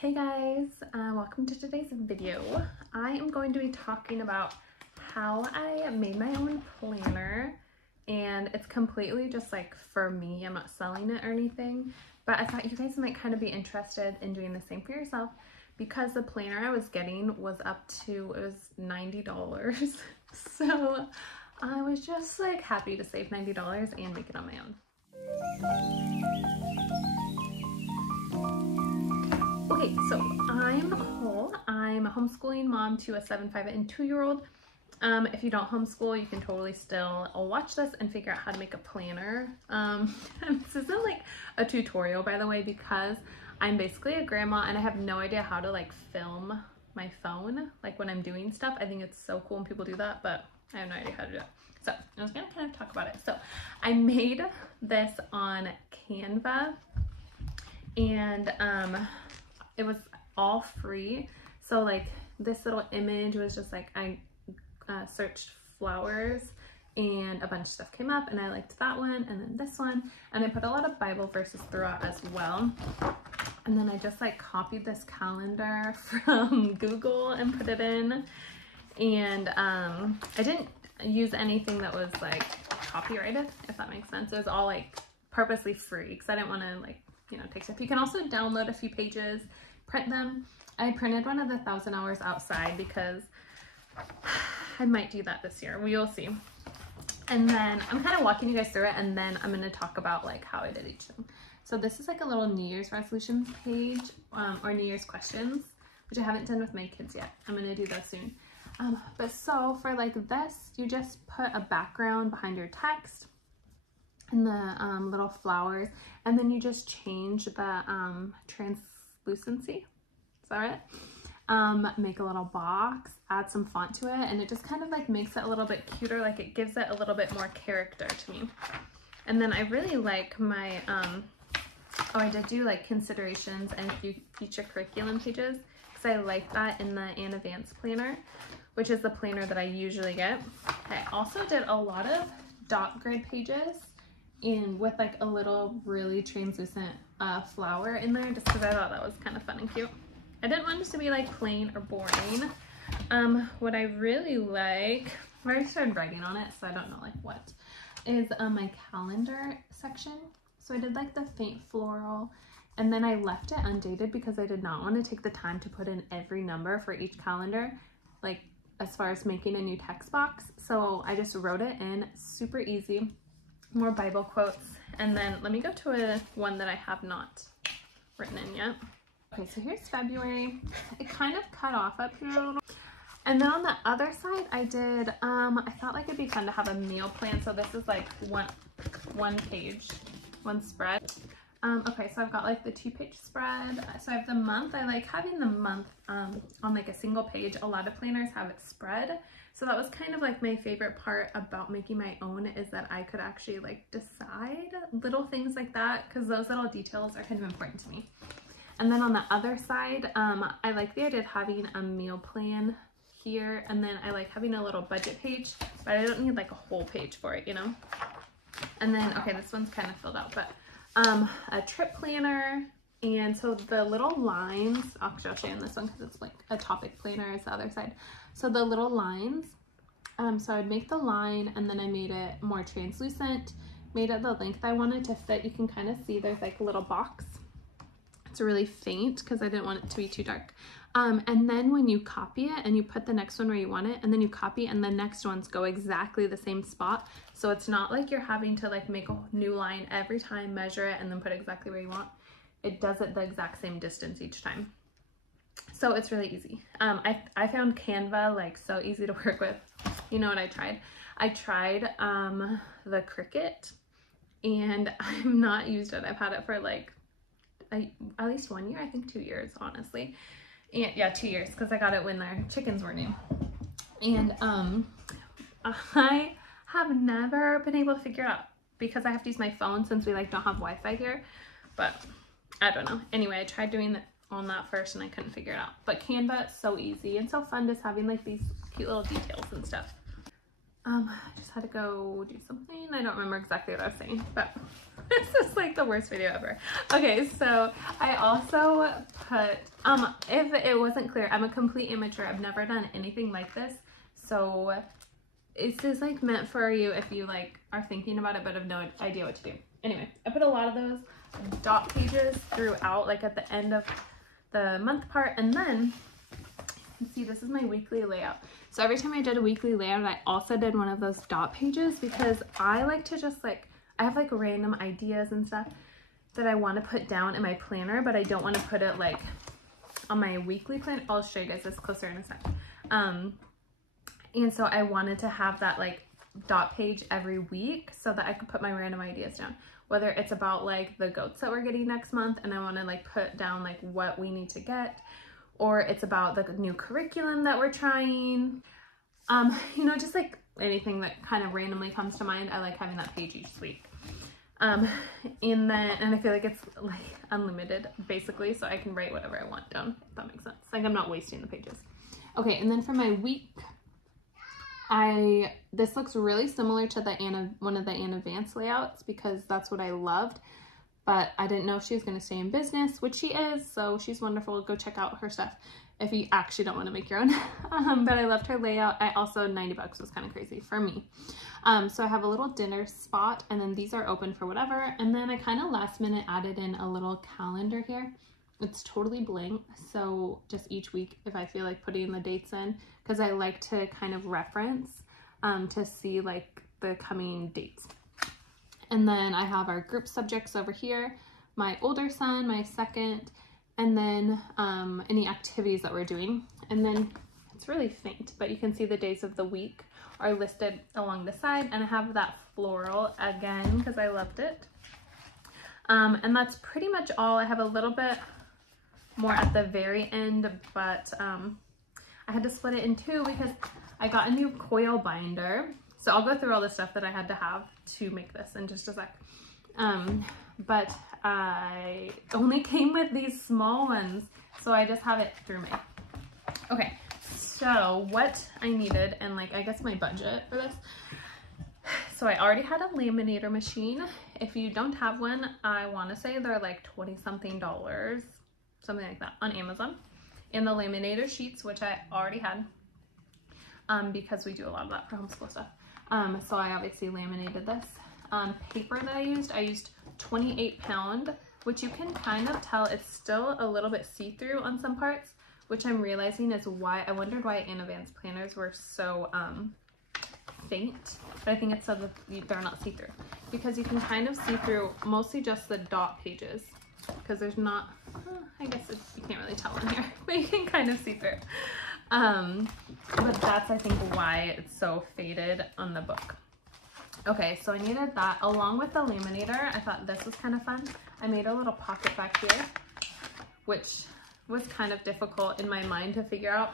Hey guys, welcome to today's video. I am going to be talking about how I made my own planner, and it's completely just like for me. I'm not selling it or anything, but I thought you guys might kind of be interested in doing the same for yourself because the planner I was getting was up to, it was $90. So I was just like happy to save $90 and make it on my own. Okay, so I'm a homeschooling mom to a 7, 5, and 2-year-old. If you don't homeschool, you can totally still watch this and figure out how to make a planner. This isn't like a tutorial, by the way, because I'm basically a grandma and I have no idea how to like film my phone, like when I'm doing stuff. I think it's so cool when people do that, but I have no idea how to do it. So I was gonna kind of talk about it. So I made this on Canva, and it was all free. So like this little image was just like, I searched flowers and a bunch of stuff came up and I liked that one, and then this one, and I put a lot of Bible verses throughout as well. And then I just like copied this calendar from Google and put it in. And I didn't use anything that was like copyrighted, if that makes sense. It was all like purposely free because I didn't want to like, you know, take stuff. You can also download a few pages, print them. I printed one of the 1,000 Hours Outside because I might do that this year. We will see. And then I'm kind of walking you guys through it, and then I'm going to talk about like how I did each thing. So this is like a little New Year's resolutions page, or New Year's questions, which I haven't done with my kids yet. I'm going to do that soon. But so for like this, you just put a background behind your text and the little flowers, and then you just change the translucency. Is that right? Make a little box, add some font to it, and it just kind of like makes it a little bit cuter. Like it gives it a little bit more character to me. And then I really like my, I did do like considerations and future curriculum pages because I like that in the Anna Vance planner, which is the planner that I usually get. I also did a lot of dot grid pages with like a little really translucent flower in there, just because I thought that was kind of fun and cute. I didn't want this to be like plain or boring. What I really like, I already started writing on it, so I don't know like what, is my calendar section. So I did like the faint floral, and then I left it undated because I did not want to take the time to put in every number for each calendar, like as far as making a new text box. So I just wrote it in, super easy, more Bible quotes. And then let me go to one that I have not written in yet. Okay, so here's February. It kind of cut off up here a little. And then on the other side, I did, I thought like it'd be fun to have a meal plan. So this is like one page, one spread. Okay, so I've got like the 2-page spread. So I have the month. I like having the month on like a single page. A lot of planners have it spread. So that was kind of like my favorite part about making my own, is that I could actually like decide little things like that, because those little details are kind of important to me. And then on the other side, I like the idea of having a meal plan here, and then I like having a little budget page, but I don't need like a whole page for it, you know? And then, okay, this one's kind of filled out, but a trip planner. And so the little lines, actually I'll show you on this one because it's like a topic planner is the other side. So the little lines, so I'd make the line, and then I made it more translucent, made it the length I wanted to fit. You can kind of see there's like a little box. It's really faint because I didn't want it to be too dark. And then when you copy it and you put the next one where you want it, and then you copy, and the next ones go exactly the same spot. So it's not like you're having to like make a new line every time, measure it, and then put it exactly where you want. It does it the exact same distance each time. So it's really easy. I found Canva like so easy to work with. You know what I tried? I tried the Cricut, and I've not used it. I've had it for like at least 1 year, I think 2 years, honestly. And yeah, 2 years, because I got it when their chickens were new. And I have never been able to figure it out because I have to use my phone since we like don't have Wi-Fi here. But I don't know. Anyway, I tried doing it on that first and I couldn't figure it out. But Canva is so easy and so fun, just having like these cute little details and stuff. I just had to go do something. I don't remember exactly what I was saying, but This is like the worst video ever. Okay, so I also put, if it wasn't clear, I'm a complete amateur. I've never done anything like this. So this is like meant for you if you like are thinking about it but have no idea what to do. Anyway, I put a lot of those dot pages throughout, like at the end of the month part, and then you can see this is my weekly layout. So every time I did a weekly layout, I also did one of those dot pages because I like to just like, I have like random ideas and stuff that I want to put down in my planner, but I don't want to put it like on my weekly plan. I'll show you guys this closer in a sec. And so I wanted to have that like dot page every week so that I could put my random ideas down, whether it's about like the goats that we're getting next month and I want to like put down like what we need to get, or it's about the new curriculum that we're trying. You know, just like anything that kind of randomly comes to mind. I like having that page each week. And I feel like it's like unlimited basically, so I can write whatever I want down, if that makes sense. Like I'm not wasting the pages. Okay, and then for my week, this looks really similar to one of the Anna Vance layouts because that's what I loved, but I didn't know if she was going to stay in business, which she is, so she's wonderful. Go check out her stuff if you actually don't want to make your own. But I loved her layout. I also, 90 bucks was kind of crazy for me. So I have a little dinner spot, and then these are open for whatever, and then I kind of last minute added in a little calendar here. It's totally blank, so just each week if I feel like putting the dates in, because I like to kind of reference to see like the coming dates. And then I have our group subjects over here, my older son, my second, and then any activities that we're doing. And then it's really faint, but you can see the days of the week are listed along the side, and I have that floral again because I loved it. And that's pretty much all. I have a little bit more at the very end, but I had to split it in two because I got a new coil binder. So I'll go through all the stuff that I had to have to make this in just a sec. But I only came with these small ones, so I just have it through May. Okay, so what I needed, and like I guess my budget for this. So I already had a laminator machine. If you don't have one, I want to say they're like 20 something dollars, something like that, on Amazon. And the laminator sheets, which I already had, because we do a lot of that for homeschool stuff. So I obviously laminated this. Paper that I used 28 pound, which you can kind of tell it's still a little bit see-through on some parts, which I'm realizing is why I wondered why Anna Vance planners were so faint. But I think it's so that they're not see-through, because you can kind of see through mostly just the dot pages, because there's not, I guess you can't really tell in here, but you can kind of see through. But that's, I think, why it's so faded on the book. Okay, so I needed that along with the laminator. I thought this was kind of fun. I made a little pocket back here, which was kind of difficult in my mind to figure out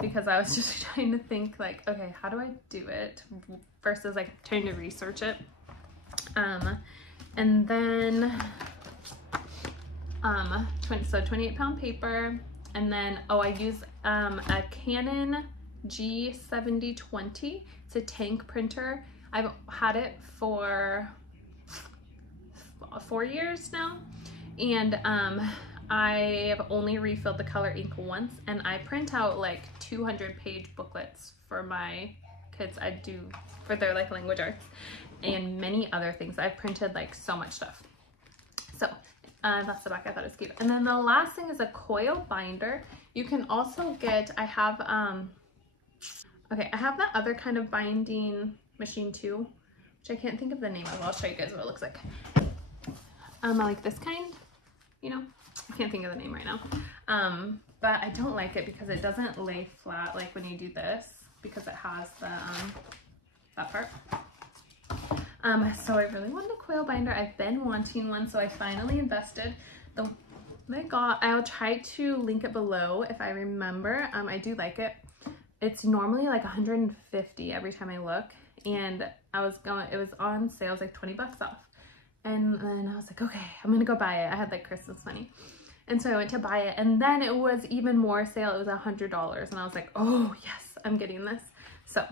because I was just trying to think like, okay, how do I do it versus like trying to research it. And then, so 28 pound paper. And then, oh, I use a Canon G7020. It's a tank printer. I've had it for 4 years now. And I've only refilled the color ink once. And I print out like 200-page booklets for my kids. I do for their like language arts and many other things. I've printed like so much stuff. So that's the back. I thought it was cute. And then the last thing is a coil binder. You can also get, I have that other kind of binding machine too, which I can't think of the name of. I'll show you guys what it looks like. I like this kind, you know, I can't think of the name right now. But I don't like it because it doesn't lay flat like when you do this, because it has the that part. So I really wanted a coil binder. I've been wanting one, so I finally invested. The one I got, I'll try to link it below if I remember. I do like it. It's normally like 150 every time I look, and it was on sale. It was like 20 bucks off. And then I was like, okay, I'm gonna go buy it. I had like Christmas money. And so I went to buy it, and then it was even more sale. It was $100, and I was like, oh yes, I'm getting this. So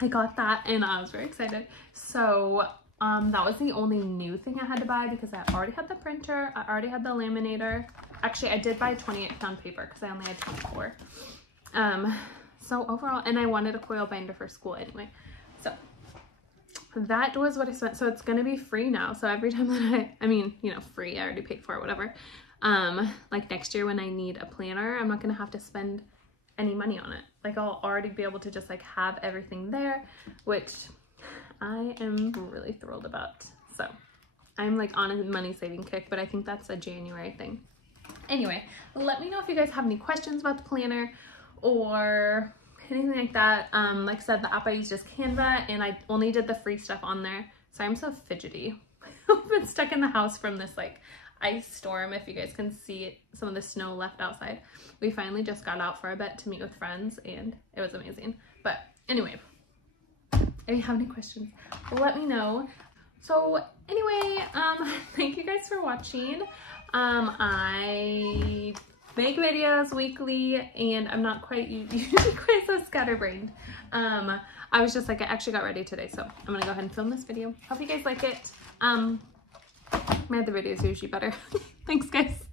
I got that, and I was very excited. So That was the only new thing I had to buy because I already had the printer, I already had the laminator. Actually, I did buy 28-pound paper because I only had 24. So overall, and I wanted a coil binder for school anyway. So that was what I spent. So it's gonna be free now. So every time that I mean, you know, free, I already paid for it, whatever. Like next year when I need a planner, I'm not gonna have to spend any money on it. Like I'll already be able to just like have everything there, which I am really thrilled about. So I'm like on a money saving kick, but I think that's a January thing. Anyway, let me know if you guys have any questions about the planner or anything like that. Like I said, the app I use is Canva, and I only did the free stuff on there. So I'm so fidgety. I've been stuck in the house from this like ice storm. If you guys can see some of the snow left outside. We finally just got out for a bit to meet with friends, and it was amazing. But anyway, if you have any questions, let me know. So anyway, thank you guys for watching. I make videos weekly, and I'm not quite usually quite so scatterbrained. I was just like, I actually got ready today, so I'm gonna go ahead and film this video. Hope you guys like it. My other videos are usually better. Thanks, guys.